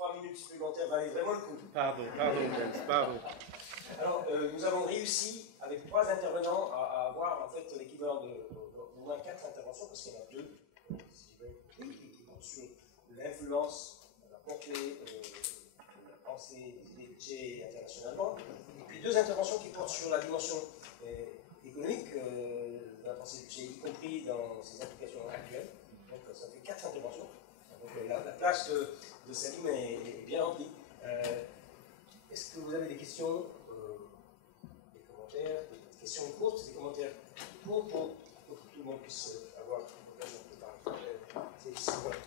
3 minutes supplémentaires valaient vraiment le coup. Pardon, James, pardon. Alors, nous avons réussi, avec 3 intervenants, à avoir en fait l'équivalent d'au moins 4 interventions, parce qu'il y en a 2, si je veux, qui portent sur l'influence, la portée de la pensée des idées de Che internationalement, et puis 2 interventions qui portent sur la dimension économique de la pensée de Che, y compris dans ses applications actuelles. Donc, ça fait 4 interventions. Donc, la place de Salim est bien remplie. Est-ce que vous avez des questions, des commentaires, des questions courtes, des commentaires courts pour que tout le monde puisse avoir l'occasion de parler? C'est ici, voilà.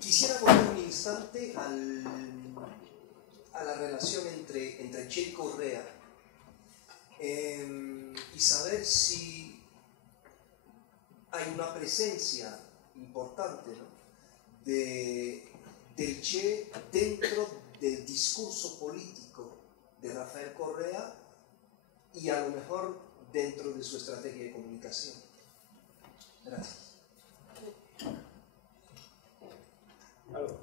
Quisiera volver un instante a la relación entre Che y Correa y saber si hay una presencia importante, ¿no?, del Che dentro del discurso político de Rafael Correa y a lo mejor dentro de su estrategia de comunicación. Gracias. Alors,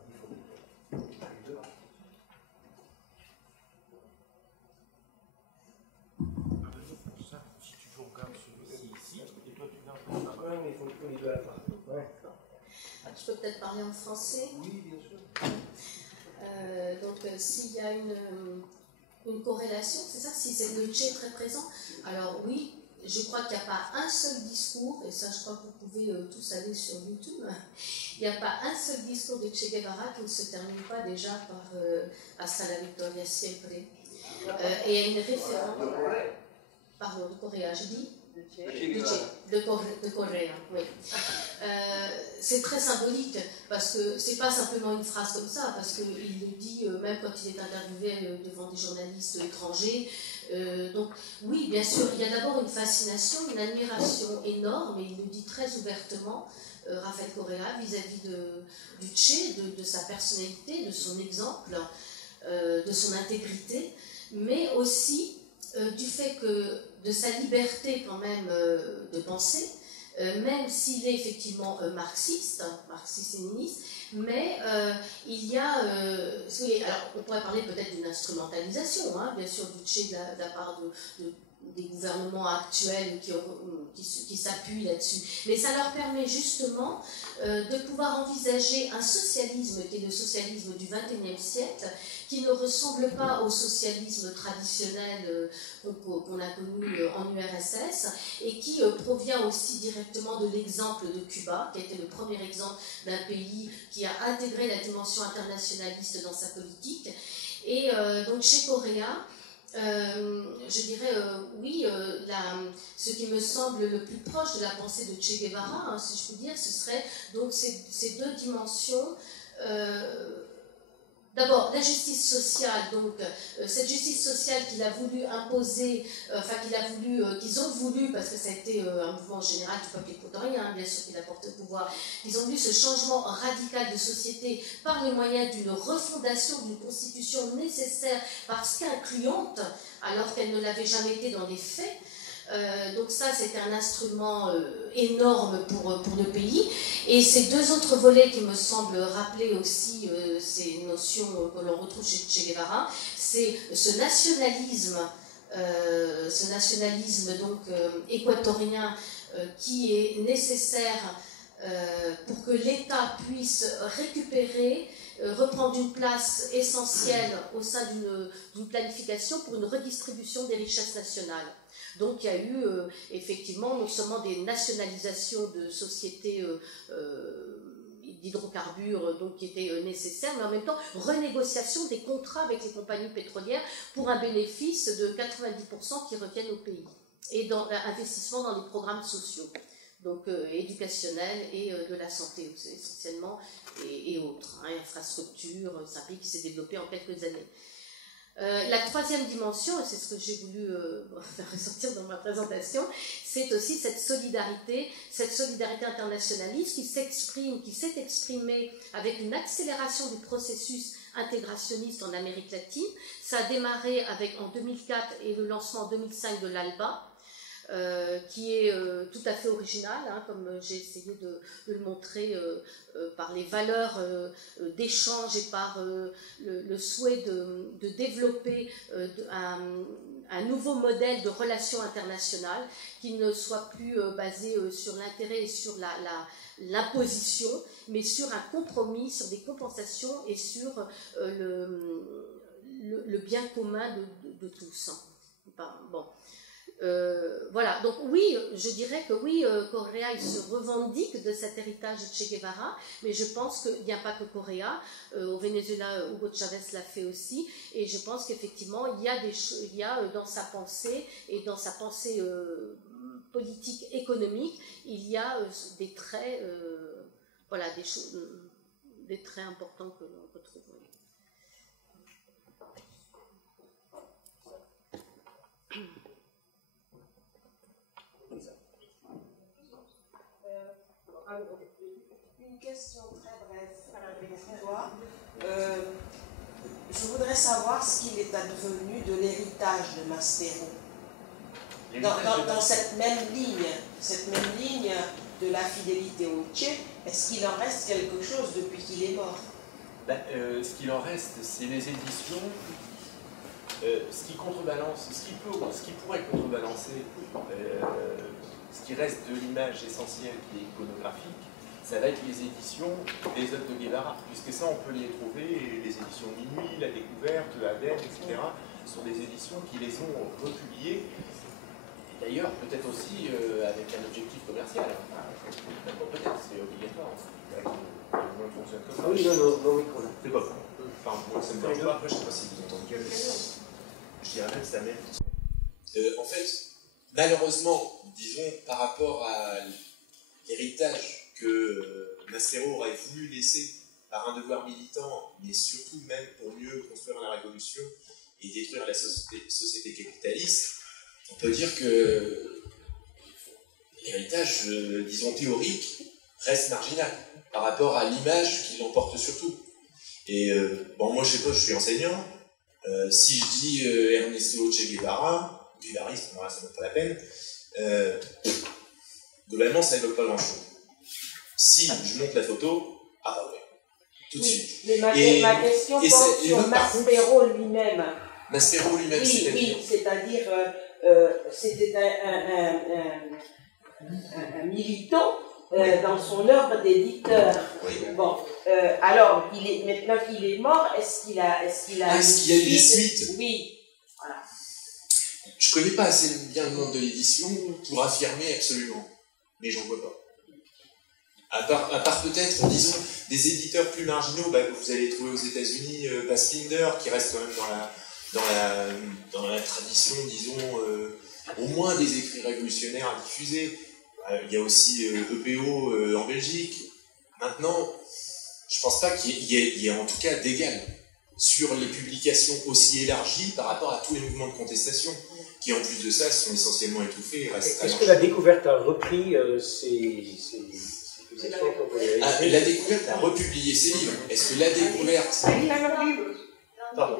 Si tu veux, regarde celui-ci ici, et toi tu viens. ouais, mais il faut les deux à la fin. Ouais. Je peux peut-être parler en français. Oui, bien sûr. Donc, s'il y a une corrélation, c'est ça, si c'est le Che très présent, alors oui, je crois qu'il n'y a pas un seul discours, et ça je crois que vous pouvez tous aller sur YouTube, il n'y a pas un seul discours de Che Guevara qui ne se termine pas déjà par Hasta la victoria siempre. Et il y a une référence. Pardon, de Correa, je dis de Correa, oui. C'est très symbolique parce que c'est pas simplement une phrase comme ça, parce qu'il le dit même quand il est interviewé devant des journalistes étrangers. Donc oui, bien sûr, il y a d'abord une fascination, une admiration énorme, et il le dit très ouvertement, Rafael Correa, vis-à-vis du Che, de sa personnalité, de son exemple, de son intégrité, mais aussi du fait que de sa liberté quand même de penser, même s'il est effectivement marxiste-léniniste, mais il y a, alors on pourrait parler peut-être d'une instrumentalisation, hein, bien sûr, du Che de la part des gouvernements actuels qui s'appuient là-dessus. Mais ça leur permet justement de pouvoir envisager un socialisme qui est le socialisme du XXIe siècle, qui ne ressemble pas au socialisme traditionnel qu'on a connu en URSS, et qui provient aussi directement de l'exemple de Cuba, qui a été le premier exemple d'un pays qui a intégré la dimension internationaliste dans sa politique. Et donc chez Correa, je dirais, oui, ce qui me semble le plus proche de la pensée de Che Guevara, hein, si je puis dire, ce serait donc ces 2 dimensions. D'abord, la justice sociale, donc cette justice sociale qu'il a voulu imposer, qu'ils ont voulu, parce que ça a été un mouvement général du peuple équatorien, bien sûr, qu'il a porté au pouvoir, ils ont voulu ce changement radical de société par les moyens d'une refondation d'une constitution nécessaire parce qu'incluante, alors qu'elle ne l'avait jamais été dans les faits. Donc ça, c'était un instrument énorme pour le pays. Et ces 2 autres volets qui me semblent rappeler aussi ces notions que l'on retrouve chez Che Guevara, c'est ce nationalisme donc équatorien qui est nécessaire pour que l'État puisse récupérer, reprendre une place essentielle au sein d'une planification pour une redistribution des richesses nationales. Donc il y a eu effectivement non seulement des nationalisations de sociétés d'hydrocarbures donc, qui étaient nécessaires, mais en même temps renégociation des contrats avec les compagnies pétrolières pour un bénéfice de 90% qui reviennent au pays, et dans l'investissement dans les programmes sociaux, donc éducationnels et de la santé essentiellement, et autres, hein, infrastructures, c'est un pays qui s'est développé en quelques années. La 3e dimension, et c'est ce que j'ai voulu faire ressortir dans ma présentation, c'est aussi cette solidarité internationaliste qui s'est exprimée avec une accélération du processus intégrationniste en Amérique latine. Ça a démarré en 2004 et le lancement en 2005 de l'ALBA, qui est tout à fait original, hein, comme j'ai essayé de le montrer par les valeurs d'échange et par le souhait de développer un nouveau modèle de relations internationales qui ne soit plus basé sur l'intérêt et sur l'imposition, mais sur un compromis, sur des compensations et sur le bien commun de tous. Bon. Voilà, donc oui, je dirais que oui, Correa, il se revendique de cet héritage de Che Guevara, mais je pense qu'il n'y a pas que Correa, au Venezuela, Hugo Chavez l'a fait aussi, et je pense qu'effectivement, il y a dans sa pensée, et dans sa pensée politique, économique, il y a des traits, voilà, des traits importants que l'on retrouve. Une question très brève pour toi. Je voudrais savoir ce qu'il est advenu de l'héritage de Maspero. Dans cette même ligne de la fidélité au Che, est-ce qu'il en reste quelque chose depuis qu'il est mort? Ce qu'il en reste, c'est les éditions. Ce qui contrebalance, ce qui pourrait contrebalancer ce qui reste de l'image essentielle qui est iconographique, ça va être les éditions des œuvres de Guevara, puisque ça on peut les trouver, les éditions Minuit, La Découverte, Adèle, etc. sont des éditions qui les ont republiées, d'ailleurs peut-être aussi avec un objectif commercial. Peut-être, c'est obligatoire. Le monde fonctionne comme ça. Ah oui, non, c'est pas faux. Enfin, moi, ça me dérange pas, après je sais pas si vous entendez. Je dirais même que ça m'aide. En fait, malheureusement, disons, par rapport à l'héritage que Maspero aurait voulu laisser par un devoir militant, mais surtout même pour mieux construire la révolution et détruire la société capitaliste, on peut dire que l'héritage, disons, théorique reste marginal par rapport à l'image qui l'emporte surtout. Et bon, moi je sais pas, je suis enseignant. Si je dis Ernesto Che Guevara, guevariste, ça ne vaut pas la peine, globalement ça n'évoque pas grand chose. Si je montre la photo, ah bah ouais, tout de suite. Mais ma question porte sur Maspero lui-même. Maspero lui-même, oui, c'est-à-dire c'était un militant dans son œuvre d'éditeur. Oui. Bon, alors maintenant qu'il est mort, est-ce qu'il a eu des suites? Oui. Voilà. Je connais pas assez bien le monde de l'édition pour affirmer absolument, mais j'en vois pas. À part peut-être, disons, des éditeurs plus marginaux, vous allez trouver aux États-Unis Fassbinder, qui reste quand même dans la tradition, disons, au moins des écrits révolutionnaires à diffuser. Il y a aussi EPO en Belgique. Maintenant, je pense pas qu'il y ait en tout cas d'égal sur les publications aussi élargies par rapport à tous les mouvements de contestation, qui en plus de ça sont essentiellement étouffés. Est-ce que La Découverte a repris La Découverte a republié ses livres. Est-ce que La Découverte... Pardon.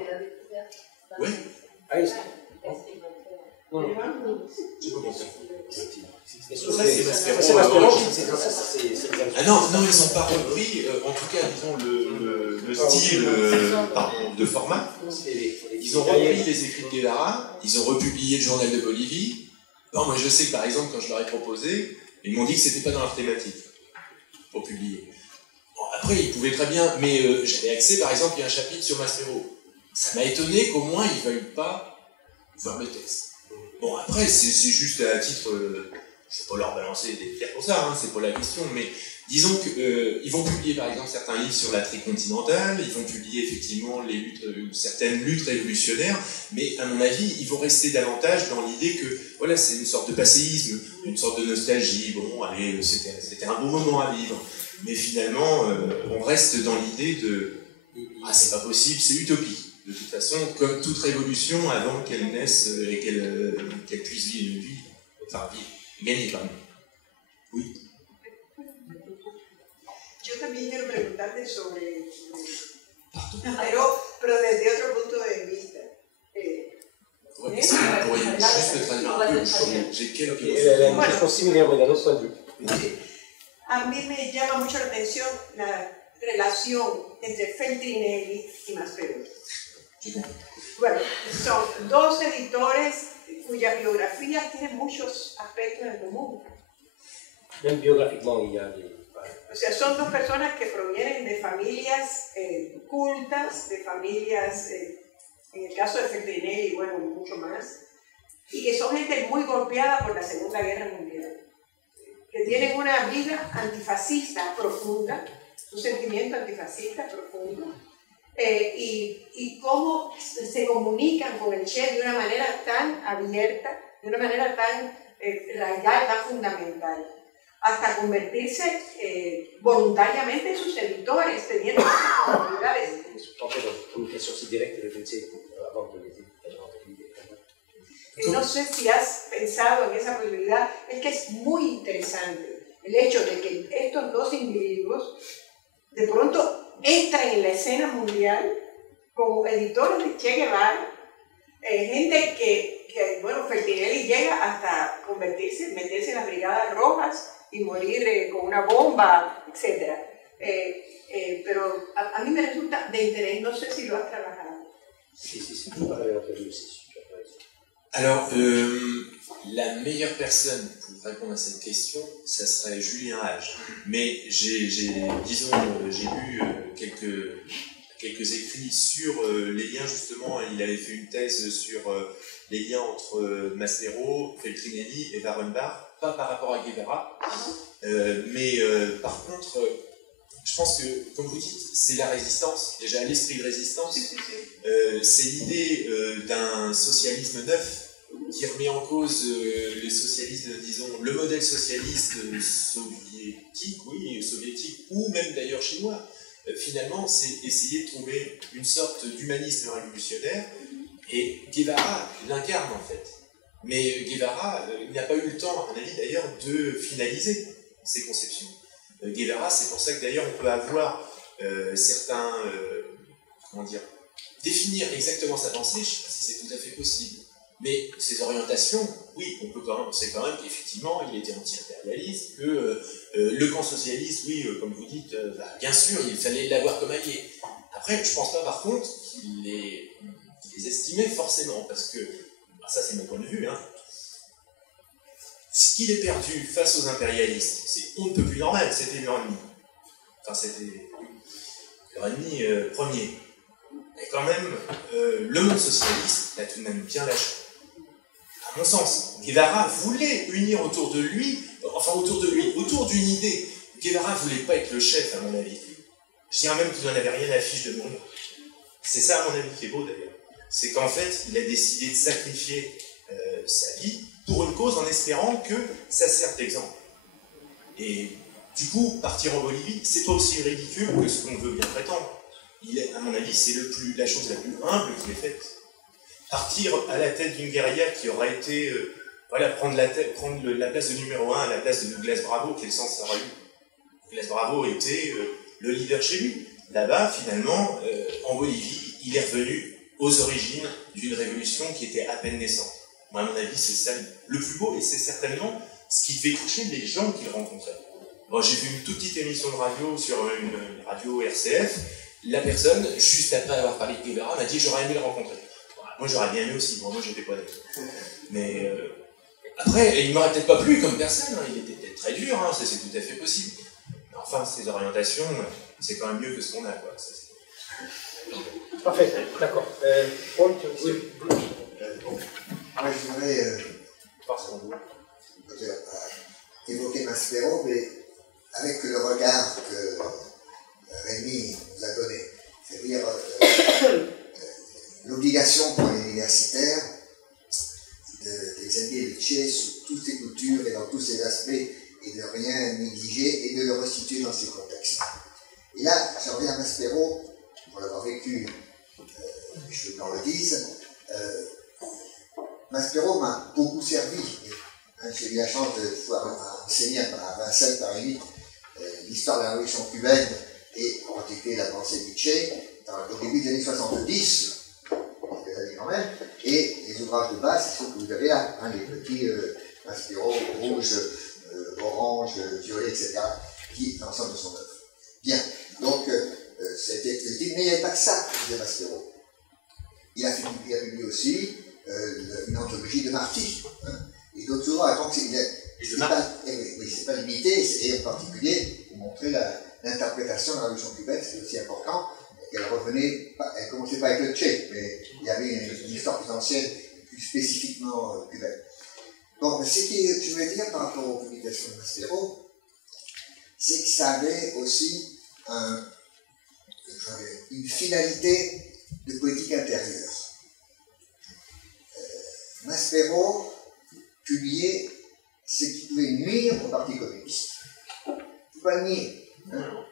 Oui. Non. J'ai pas compris. Ah non, ils n'ont pas repris, en tout cas, disons, le style de format. Ils ont repris les écrits de Guevara, ils ont republié le journal de Bolivie. Non, moi je sais que par exemple, quand je leur ai proposé, ils m'ont dit que c'était pas dans leur thématique pour publier. Bon, après, ils pouvaient très bien, mais j'avais accès, par exemple, il y a un chapitre sur Maspero. Ça m'a étonné qu'au moins ils ne veuillent pas voir le texte. Bon, après, c'est juste à titre. Je ne vais pas leur balancer des pierres pour ça, c'est pas la question, mais disons qu'ils vont publier par exemple certains livres sur la tricontinentale, ils vont publier effectivement certaines luttes révolutionnaires, mais à mon avis, ils vont rester davantage dans l'idée que voilà, c'est une sorte de passéisme, une sorte de nostalgie. Bon, allez, c'était un bon moment à vivre, mais finalement, on reste dans l'idée de c'est pas possible, c'est utopique. De toute façon, comme toute révolution, avant qu'elle naisse et qu'elle puisse vivre, gagner, pardon. Oui. Yo también quiero preguntarte sobre Pardon. pero desde otro punto de vista. Est-ce que vous pourriez juste me traduire un peu? J'ai quelques Una cosa simile da nostro punto di vista. A mí me llama mucho la atención la relación entre Feltrinelli y Maspero. Bueno, son dos editores cuyas biografías tienen muchos aspectos en común. Même biographiquement, il y a des... O sea, son dos personas que provienen de familias cultas, de familias, en el caso de Feltrinelli, bueno, mucho más, y que son gente muy golpeada por la Segunda Guerra Mundial, que tienen una vida antifascista profunda, un sentimiento antifascista profundo, y cómo se comunican con el Che de una manera tan abierta, de una manera tan radical, tan fundamental, hasta convertirse voluntariamente en sus editores, teniendo responsabilidades. No sé si has pensado en esa posibilidad, es que es muy interesante el hecho de que estos dos individuos de pronto entran en la escena mundial como editores de Che Guevara, gente que, bueno, Feltrinelli llega hasta convertirse, meterse en las Brigadas Rojas y morir con una bomba, etc. Pero a mí me resulta de interés, no sé si lo has trabajado. Sí, je parlerai un peu de aussi. Alors, la meilleure personne pour répondre à cette question, ça serait Julien Hage. Mais j'ai lu quelques écrits sur les liens, justement. Il avait fait une thèse sur les liens entre Maspero, Feltrinelli et Warenbach, pas par rapport à Guevara, mais par contre, je pense que, comme vous dites, c'est la résistance, déjà l'esprit de résistance, c'est l'idée d'un socialisme neuf qui remet en cause le socialisme, disons, le modèle socialiste soviétique, ou même d'ailleurs chinois. Finalement, c'est essayer de trouver une sorte d'humanisme révolutionnaire, et Guevara l'incarne en fait. Mais Guevara n'a pas eu le temps, à mon avis d'ailleurs, de finaliser ses conceptions. Guevara, c'est pour ça que d'ailleurs on peut avoir certains, comment dire, définir exactement sa pensée, je ne sais pas si c'est tout à fait possible, mais ses orientations, oui, on peut quand même, c'est quand même qu'effectivement il était anti-impérialiste, que le camp socialiste, oui, comme vous dites, bien sûr, il fallait l'avoir comme allié. Après, je ne pense pas par contre qu'il les estimait forcément, parce que, ça c'est mon point de vue, hein, ce qu'il est perdu face aux impérialistes, c'est on ne peut plus normal, c'était leur ennemi. Enfin, c'était leur ennemi premier. Et quand même, le monde socialiste l'a tout de même bien lâché. À mon sens, Guevara voulait unir autour de lui, autour d'une idée. Guevara ne voulait pas être le chef, à mon avis. Je dirais même qu'il n'en avait rien à fiche de mourir. C'est ça, à mon avis, qui est beau d'ailleurs. C'est qu'en fait, il a décidé de sacrifier sa vie pour une cause en espérant que ça serve d'exemple. Et du coup, partir en Bolivie, c'est pas aussi ridicule que ce qu'on veut bien prétendre. À mon avis, c'est la chose la plus humble qu'il ait faite. Partir à la tête d'une guérilla qui aurait été, prendre la place de numéro 1 à la place de Douglas Bravo, quel sens ça aurait eu? Douglas Bravo était le leader chez lui. Là-bas, finalement, en Bolivie, il est revenu aux origines d'une révolution qui était à peine naissante. Moi, à mon avis, c'est ça le plus beau, et c'est certainement ce qui devait toucher les gens qu'il rencontrait. Bon, j'ai vu une toute petite émission de radio sur une radio RCF. La personne, juste après avoir parlé de Guevara, m'a dit « j'aurais aimé le rencontrer ». Moi, j'aurais bien aimé aussi. Bon, moi, j'étais pas d'accord. Mais après, il m'aurait peut-être pas plu comme personne. Hein. Il était peut-être très dur, hein. C'est tout à fait possible. Mais enfin, ses orientations, c'est quand même mieux que ce qu'on a, quoi. Parfait, d'accord. Paul, oui. Moi, je voudrais évoquer Maspero, mais avec le regard que Rémi nous a donné. C'est-à-dire l'obligation pour les universitaires d'examiner le Che sous toutes ses cultures et dans tous ses aspects, et de rien négliger et de le restituer dans ses contextes. Et là, j'en reviens à Maspero, pour l'avoir vécu, je veux qu'on le dise. Maspero m'a beaucoup servi. J'ai eu la chance de pouvoir enseigner à Vincennes, Paris, l'histoire de la révolution cubaine et en particulier la pensée du Che au début des années 70, quelques années quand même, et les ouvrages de base, c'est ceux que vous avez là, hein, les petits Maspero, rouge, orange, violet, etc., qui l'ensemble de son œuvre. Bien, donc c'était utile, mais il n'y avait pas que ça, disait Maspero. Il a publié aussi une anthologie de Marty, hein, et d'autres ouvrages. Donc c'est pas limité, et en particulier pour montrer l'interprétation de la Révolution cubaine, c'est aussi important. Elle revenait, elle commençait pas avec le Che, mais il y avait une histoire plus ancienne, plus spécifiquement cubaine. Bon, ce que je veux dire par rapport aux publications de Maspero, c'est que ça avait aussi une finalité de politique intérieure. Maspero publiait ce qui pouvait nuire au Parti communiste. Il ne faut pas le nier. Hein,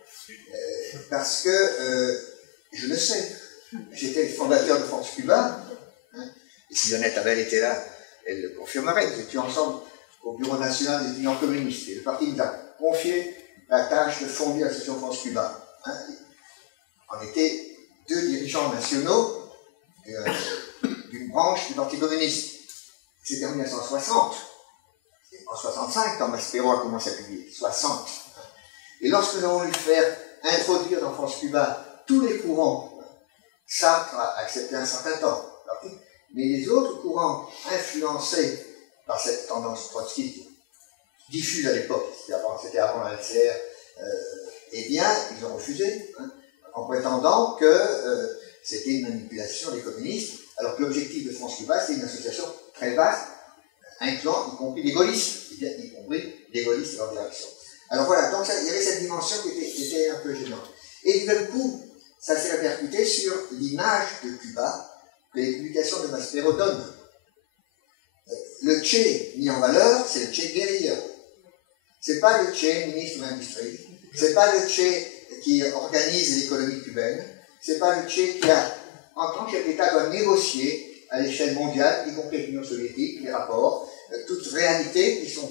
parce que, je le sais, j'étais le fondateur de France Cuba, hein, et si Yonette Abel était là, elle le confirmerait. Nous étions ensemble au Bureau national des étudiants communistes, et le parti nous a confié la tâche de fonder l'association France Cuba. Hein. On était deux dirigeants nationaux d'une branche du Parti communiste. C'était en 1960. En 65, quand Maspero a commencé à publier. 60. Et lorsque nous avons voulu faire introduire dans France Cuba tous les courants, Sartre a accepté un certain temps. Mais les autres courants influencés par cette tendance trotskiste diffuse à l'époque, c'était avant la LCR, eh bien, ils ont refusé, hein, en prétendant que c'était une manipulation des communistes, alors que l'objectif de France Cuba, c'était une association très vaste, incluant y compris les gaullistes, y compris les gaullistes dans leur direction. Alors voilà, donc il y avait cette dimension qui était un peu gênante. Et du même coup, ça s'est répercuté sur l'image de Cuba que les publications de Maspero donnent. Le Che mis en valeur, c'est le Che guérilleur. C'est pas le Che ministre de l'Industrie, c'est pas le Che qui organise l'économie cubaine, c'est pas le Che qui a, en tant que chef d'État, doit négocier à l'échelle mondiale, y compris avec l'Union soviétique, les rapports, toutes réalités qui sont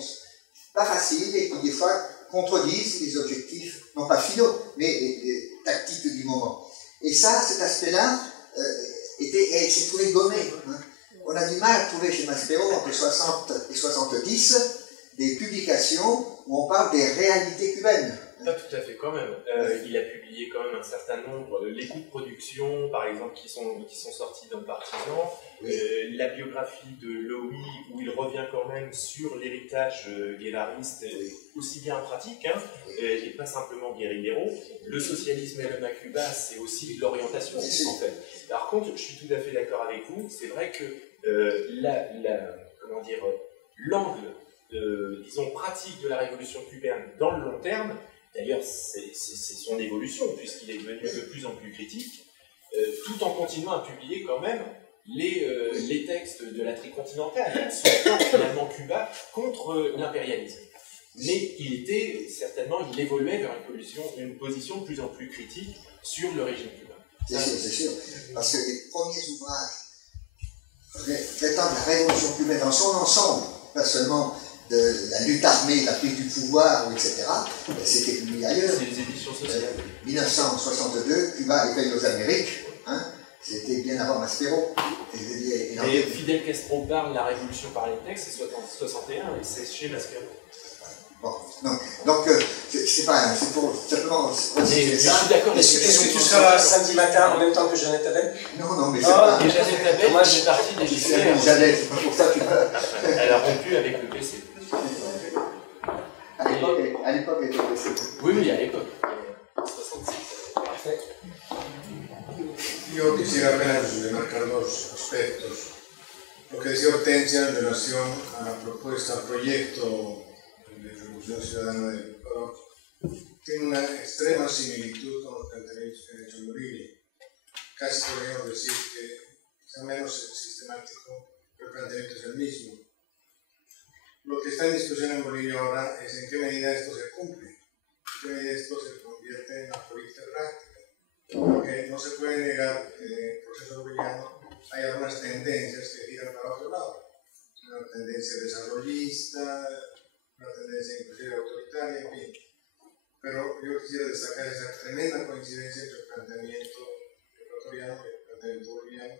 pas faciles et qui des fois contredisent les objectifs, non pas finaux, mais les tactiques du moment. Et ça, cet aspect-là, s'est trouvé gommé. Hein. On a du mal à trouver chez Maspero, entre 60 et 70, des publications où on parle des réalités cubaines. Pas tout à fait quand même. Il a publié quand même un certain nombre, les coûts de production, par exemple, qui sont sortis d'un Partisan, la biographie de Lowy, où il revient quand même sur l'héritage guévariste, aussi bien pratique, hein, et pas simplement guérillero. Le socialisme et le Macuba, c'est aussi de l'orientation, en fait. Par contre, je suis tout à fait d'accord avec vous, c'est vrai que l'angle, disons, pratique de la révolution cubaine dans le long terme, d'ailleurs, c'est son évolution, puisqu'il est devenu de plus en plus critique, tout en continuant à publier quand même les textes de la tricontinentale, soutenant finalement Cuba contre l'impérialisme. Mais il évoluait vers une position de plus en plus critique sur le régime cubain. C'est sûr, parce que les premiers ouvrages traitant de la révolution cubaine dans son ensemble, pas seulement de la lutte armée, la prise du pouvoir, etc., c'était publié ailleurs. C'est les éditions sociales. 1962, Cuba et pays aux Amériques, hein, c'était bien avant Maspero. Et Fidel Castro parle de la révolution par les textes, c'est 61, et c'est chez Maspero. Bon, donc c'est pour simplement. Je suis d'accord. Est-ce que tu seras là samedi matin en même temps que Jeannette Abel? Non, mais c'est pas. Et Jeannette Abel, moi j'ai parti des JCR. Jeannette, c'est pas pour ça que tu vas. Elle a rompu avec le PC. À l'époque, elle était PC. Oui, à l'époque. 66. Parfait. Yo quisiera apenas remarcar dos aspectos. Lo que decía Hortensia en relación a la propuesta, al proyecto de Revolución Ciudadana del Ecuador, tiene una extrema similitud con los planteamientos que han hecho en Bolivia. Casi podríamos decir que quizá menos sistemático, pero el planteamiento es el mismo. Lo que está en discusión en Bolivia ahora es en qué medida esto se cumple, en qué medida esto se convierte en una política práctica. Porque no se puede negar que en el proceso boliviano hay algunas tendencias que giran para otro lado. Una tendencia desarrollista, una tendencia inclusive autoritaria, en fin. Pero yo quisiera destacar esa tremenda coincidencia entre el planteamiento ecuatoriano y el planteamiento boliviano.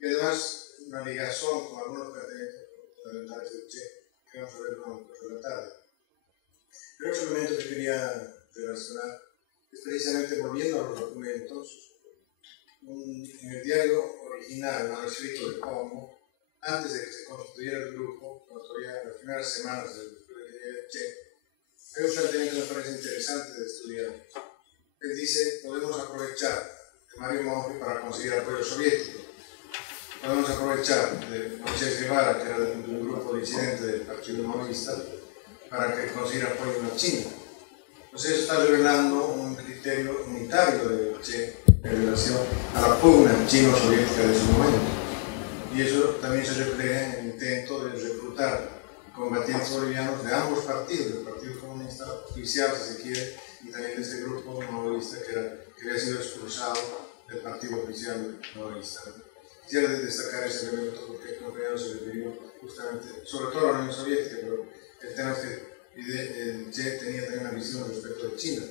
Y además, una ligazón con algunos planteamientos fundamentales del Che, que vamos a ver con la tarde. Pero otro elemento que quería relacionar es precisamente, volviendo a los documentos, en el diario original, manuscrito de Como, antes de que se constituyera el grupo, cuando todavía en las primeras semanas del Che, hay un planteamiento que me parece interesante de estudiar. Él dice, podemos aprovechar de Mario Monti para conseguir apoyo soviético. Podemos aprovechar de Moisés Guevara, que era de un grupo disidente del Partido Maoísta, para que consiga apoyo en la China. Entonces eso está revelando un criterio unitario de Che en relación a la pugna chino-soviética de su momento. Y eso también se refleja en el intento de reclutar combatientes bolivianos de ambos partidos, del Partido Comunista oficial, si se quiere, y también de este grupo maoísta que había sido expulsado del Partido Oficial Maoísta. Quisiera destacar ese elemento porque el compañero se refirió justamente, sobre todo a la Unión Soviética, pero el tema es que Che tenía también una visión respecto de China.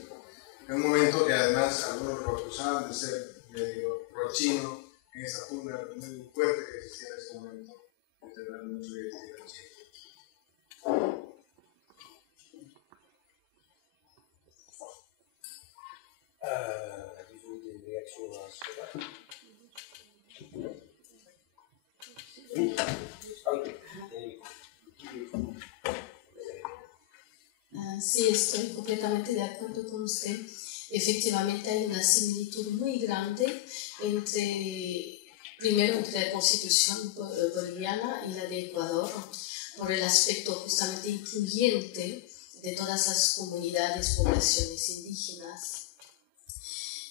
En un momento que además algunos lo acusaban de ser medio pro-chino en esa pugna muy fuerte que existía en ese momento entre la Unión Soviética y la China. Avez-vous des réactions à ce débat? Oui. Sí, estoy completamente de acuerdo con usted. Efectivamente hay una similitud muy grande primero entre la constitución boliviana y la de Ecuador, por el aspecto justamente incluyente de todas las comunidades, poblaciones indígenas,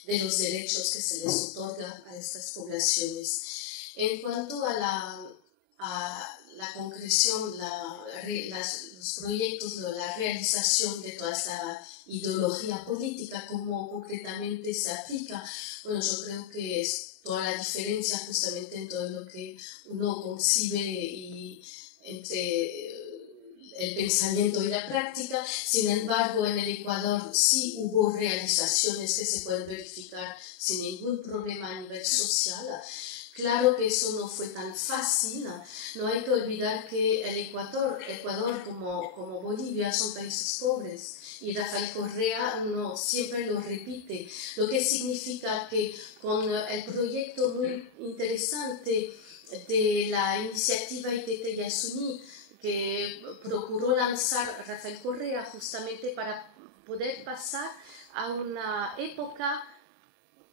de los derechos que se les otorga a estas poblaciones. En cuanto a la concreción, los proyectos, la realización de toda esta ideología política, cómo concretamente se aplica, bueno, yo creo que es toda la diferencia justamente en todo lo que uno concibe y entre el pensamiento y la práctica. Sin embargo, en el Ecuador sí hubo realizaciones que se pueden verificar sin ningún problema a nivel social. Claro que eso no fue tan fácil. No hay que olvidar que el Ecuador como Bolivia son países pobres y Rafael Correa no siempre lo repite, lo que significa que con el proyecto muy interesante de la iniciativa ITT Yasuní que procuró lanzar Rafael Correa justamente para poder pasar a una época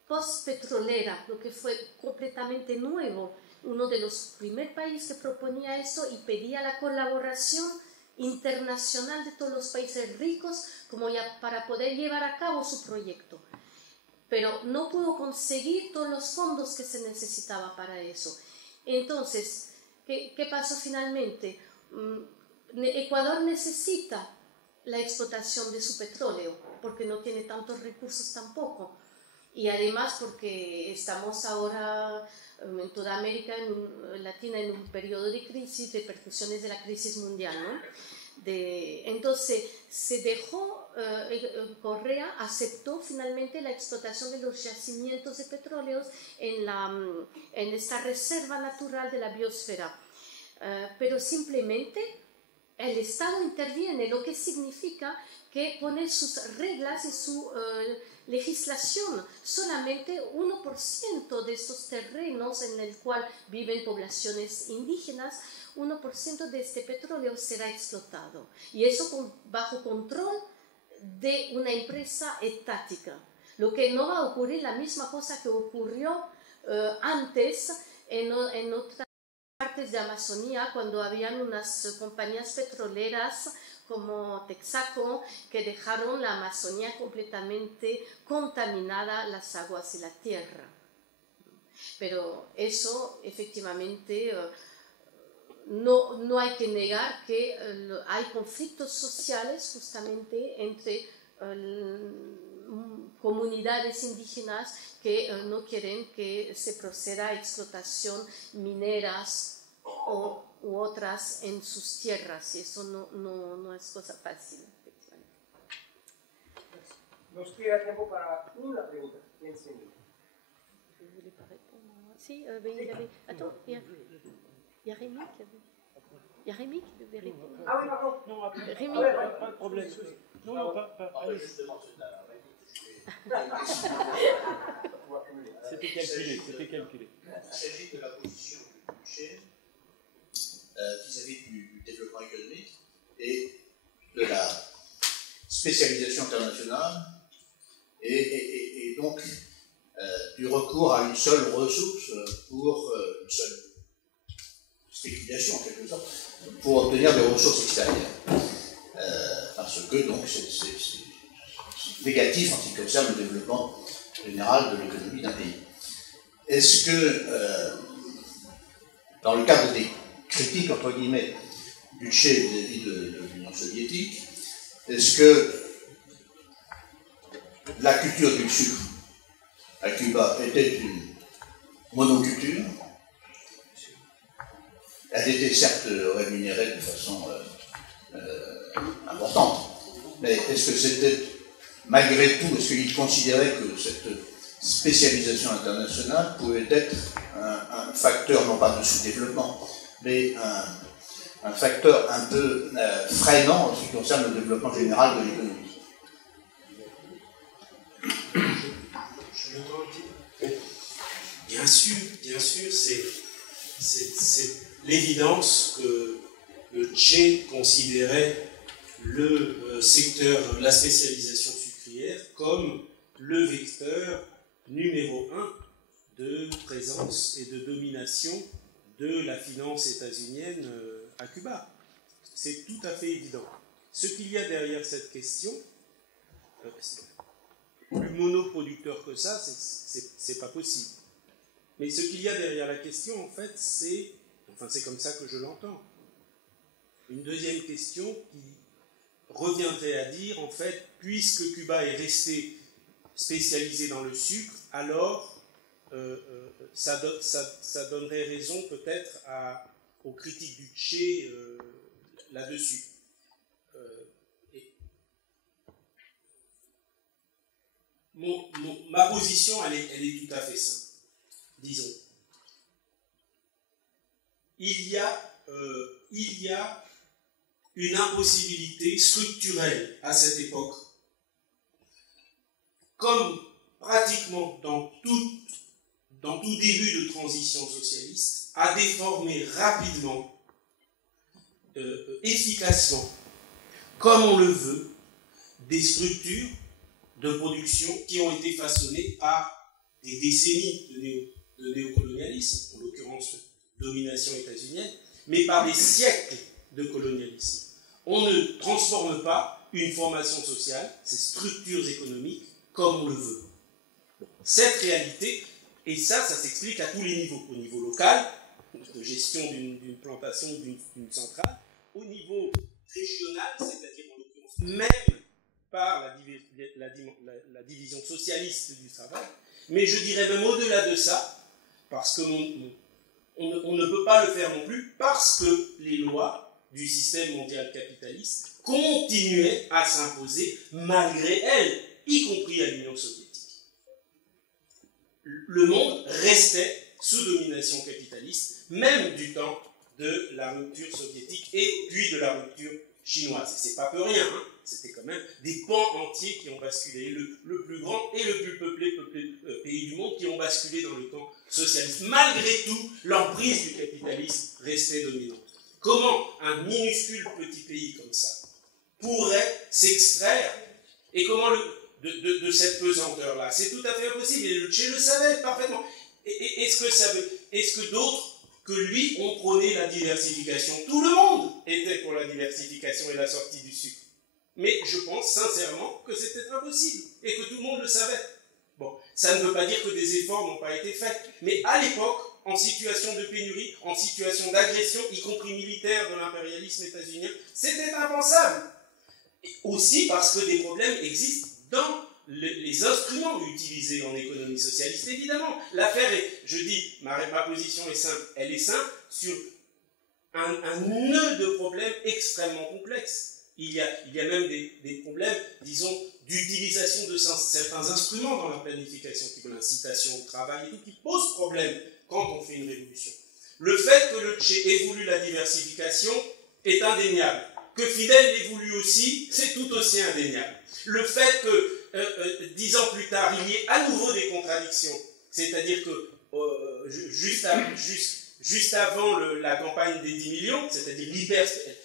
post-petrolera, lo que fue completamente nuevo, uno de los primeros países que proponía eso y pedía la colaboración internacional de todos los países ricos como ya para poder llevar a cabo su proyecto. Pero no pudo conseguir todos los fondos que se necesitaba para eso. Entonces, ¿qué pasó finalmente? Ecuador necesita la explotación de su petróleo porque no tiene tantos recursos tampoco. Y además porque estamos ahora en toda América Latina en un periodo de crisis, repercusiones de la crisis mundial, ¿no? Entonces se dejó, Correa aceptó finalmente la explotación de los yacimientos de petróleos en esta reserva natural de la biosfera, pero simplemente el Estado interviene, lo que significa que pone sus reglas y su legislación. Solamente 1% de estos terrenos en el cual viven poblaciones indígenas, 1% de este petróleo será explotado. Y eso bajo control de una empresa etática. Lo que no va a ocurrir la misma cosa que ocurrió antes en otras partes de Amazonía, cuando habían unas compañías petroleras como Texaco, que dejaron la Amazonía completamente contaminada, las aguas y la tierra. Pero eso, efectivamente, no hay que negar que hay conflictos sociales justamente entre comunidades indígenas que no quieren que se proceda a explotación mineras u otras en sus tierras, y eso no es cosa fácil. Nos queda tiempo para una pregunta. Vous ne voulez pas répondre? Si, ben, il avait... Attends, il y a Rémi qui avait... Il y a Rémi qui devait répondre. Ah oui, pardon. Non, après, Rémi. Pas de problème. Non, pas. C'était calculé. Il s'agit de la position du budget vis-à-vis du développement économique et de la spécialisation internationale et donc du recours à une seule ressource pour une seule spéculation en quelque sorte, pour obtenir des ressources extérieures. Parce que donc c'est négatif en ce qui concerne le développement général de l'économie d'un pays. Est-ce que, dans le cadre des critiques, entre guillemets, du Tché vis-à-vis de l'Union soviétique, est-ce que la culture du sucre à Cuba était une monoculture? Elle était certes rémunérée de façon importante, mais est-ce que c'était, malgré tout, est-ce qu'il considérait que cette spécialisation internationale pouvait être un facteur, non pas de sous-développement, mais un facteur un peu freinant en ce qui concerne le développement général de l'économie? Bien sûr, c'est l'évidence que le Tché considérait le secteur, la spécialisation sucrière, comme le vecteur numéro 1 de présence et de domination de la finance états-unienne à Cuba. C'est tout à fait évident. Ce qu'il y a derrière cette question, plus monoproducteur que ça, c'est pas possible. Mais ce qu'il y a derrière la question, en fait, c'est comme ça que je l'entends, une deuxième question qui reviendrait à dire, en fait, puisque Cuba est resté spécialisé dans le sucre, alors ça donnerait raison peut-être aux critiques du Tché là-dessus. Ma position, elle est tout à fait simple. Disons, il y a une impossibilité structurelle à cette époque, comme pratiquement dans tout début de transition socialiste, à déformer rapidement, efficacement, comme on le veut, des structures de production qui ont été façonnées par des décennies de néocolonialisme, en l'occurrence domination états-unienne, mais par des siècles de colonialisme. On ne transforme pas une formation sociale, ses structures économiques, comme on le veut. Cette réalité, et ça s'explique à tous les niveaux. Au niveau local, de gestion d'une plantation, d'une centrale, au niveau régional, c'est-à-dire en l'occurrence même par la division socialiste du travail, mais je dirais même au-delà de ça, parce qu'on ne peut pas le faire non plus, parce que les lois du système mondial capitaliste continuaient à s'imposer malgré elles, y compris à l'Union soviétique. Le monde restait sous domination capitaliste, même du temps de la rupture soviétique et puis de la rupture chinoise. Et c'est pas peu rien, hein. C'était quand même des pans entiers qui ont basculé, le plus grand et le plus peuplé pays du monde qui ont basculé dans le camp socialiste. Malgré tout, l'emprise du capitalisme restait dominante. Comment un minuscule petit pays comme ça pourrait s'extraire, et comment de cette pesanteur-là? C'est tout à fait impossible, et le Tché le savait parfaitement. Est-ce que d'autres que lui ont prôné la diversification? Tout le monde était pour la diversification et la sortie du sucre. Mais je pense sincèrement que c'était impossible et que tout le monde le savait. Bon, ça ne veut pas dire que des efforts n'ont pas été faits, mais à l'époque, en situation de pénurie, en situation d'agression, y compris militaire de l'impérialisme états-unien, c'était impensable. Et aussi parce que des problèmes existent dans les instruments utilisés en économie socialiste, évidemment. L'affaire est, je dis, ma position est simple, elle est simple sur un nœud de problèmes extrêmement complexes. Il y a même des problèmes, disons, d'utilisation de certains instruments dans la planification, qui veut l'incitation au travail et tout, qui pose problème quand on fait une révolution. Le fait que le Che ait voulu la diversification est indéniable. Que Fidel l'ait voulu aussi, c'est tout aussi indéniable. Le fait que, 10 ans plus tard, il y ait à nouveau des contradictions, c'est-à-dire que juste avant la campagne des 10 millions, c'est-à-dire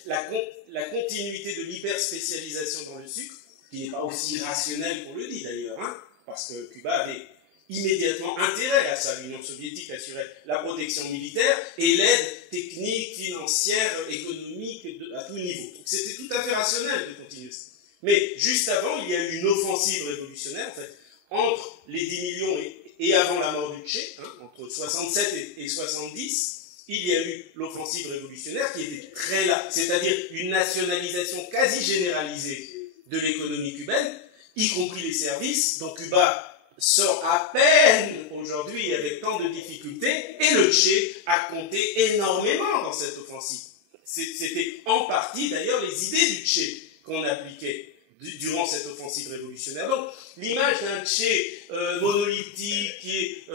la continuité de l'hyperspécialisation dans le sucre, qui n'est pas aussi rationnelle qu'on le dit d'ailleurs, hein, parce que Cuba avait immédiatement intérêt à ça. L'Union soviétique assurait la protection militaire et l'aide technique, financière, économique, à tout niveau. Donc c'était tout à fait rationnel de continuer ça. Mais juste avant, il y a eu une offensive révolutionnaire, en fait, entre les 10 millions et avant la mort du Che, hein, entre 67 et 70, il y a eu l'offensive révolutionnaire qui était très là, c'est-à-dire une nationalisation quasi généralisée de l'économie cubaine, y compris les services, dont Cuba sort à peine aujourd'hui avec tant de difficultés, et le Che a compté énormément dans cette offensive. C'était en partie d'ailleurs les idées du Che qu'on appliquait durant cette offensive révolutionnaire. Donc l'image d'un Che monolithique qui est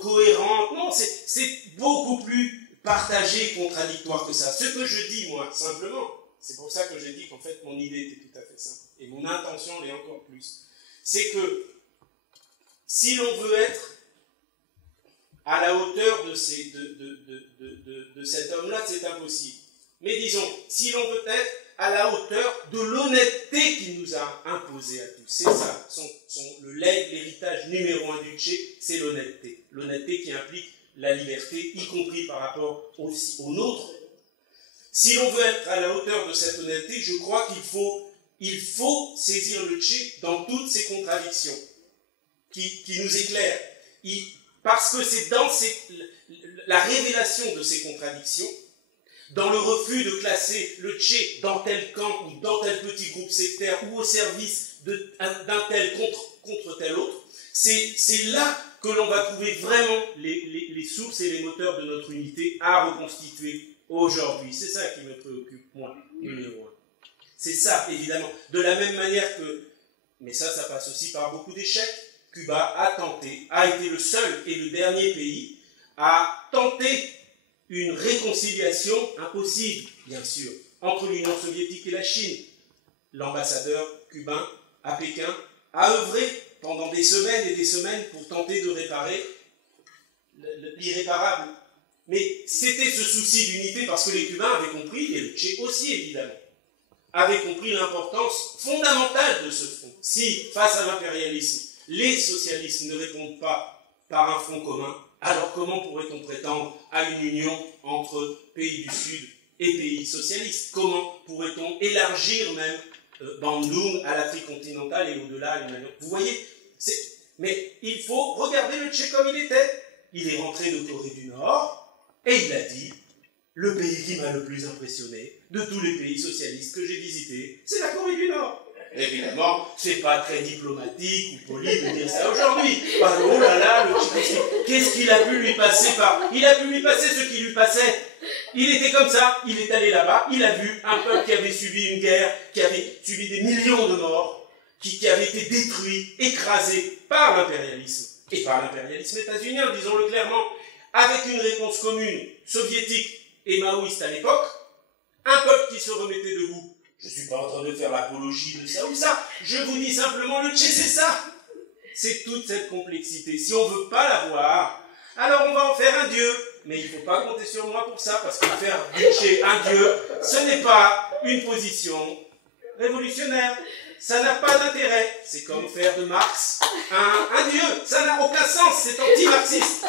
cohérente, non, c'est beaucoup plus partagé et contradictoire que ça. Ce que je dis, moi, simplement, c'est pour ça que j'ai dit qu'en fait mon idée était tout à fait simple, et mon intention l'est encore plus, c'est que si l'on veut être à la hauteur de cet homme-là, c'est impossible. Mais disons, si l'on veut être à la hauteur de l'honnêteté qu'il nous a imposé à tous, c'est ça, l'héritage numéro 1 du Che, c'est l'honnêteté. L'honnêteté qui implique la liberté, y compris par rapport aussi aux nôtres. Si l'on veut être à la hauteur de cette honnêteté, je crois qu'il faut saisir le Che dans toutes ses contradictions qui nous éclairent. Parce que c'est dans la révélation de ces contradictions, dans le refus de classer le Che dans tel camp ou dans tel petit groupe sectaire ou au service d'un tel contre tel autre, c'est là que l'on va trouver vraiment les sources et les moteurs de notre unité à reconstituer aujourd'hui. C'est ça qui me préoccupe, moi, numéro 1. C'est ça, évidemment. De la même manière que, mais ça passe aussi par beaucoup d'échecs, Cuba a été le seul et le dernier pays à tenter une réconciliation impossible, bien sûr, entre l'Union soviétique et la Chine. L'ambassadeur cubain à Pékin a œuvré pendant des semaines et des semaines pour tenter de réparer l'irréparable. Mais c'était ce souci d'unité parce que les Cubains avaient compris, et le Che aussi évidemment, avaient compris l'importance fondamentale de ce front. Si, face à l'impérialisme, les socialistes ne répondent pas par un front commun, alors comment pourrait-on prétendre à une union entre pays du Sud et pays socialistes? Comment pourrait-on élargir même Bandung à l'Afrique continentale et au-delà? Vous voyez, mais il faut regarder le Che comme il était. Il est rentré de Corée du Nord et il a dit « Le pays qui m'a le plus impressionné de tous les pays socialistes que j'ai visités, c'est la Corée du Nord. » Évidemment, c'est pas très diplomatique ou poli de dire ça aujourd'hui. Oh là là, le Che, qu'est-ce qu'il a pu lui passer par... Il a pu lui passer ce qui lui passait. Il était comme ça, il est allé là-bas, il a vu un peuple qui avait subi une guerre, qui avait subi des millions de morts, qui avait été détruit, écrasé par l'impérialisme. Et par l'impérialisme états-unien, disons-le clairement, avec une réponse commune, soviétique et maoïste à l'époque, un peuple qui se remettait debout. Je ne suis pas en train de faire l'apologie de ça ou ça. Je vous dis simplement, le Che, c'est ça. C'est toute cette complexité. Si on ne veut pas la voir, alors on va en faire un dieu. Mais il ne faut pas compter sur moi pour ça, parce que faire du Che un dieu, ce n'est pas une position révolutionnaire. Ça n'a pas d'intérêt. C'est comme faire de Marx un dieu. Ça n'a aucun sens. C'est anti-marxiste.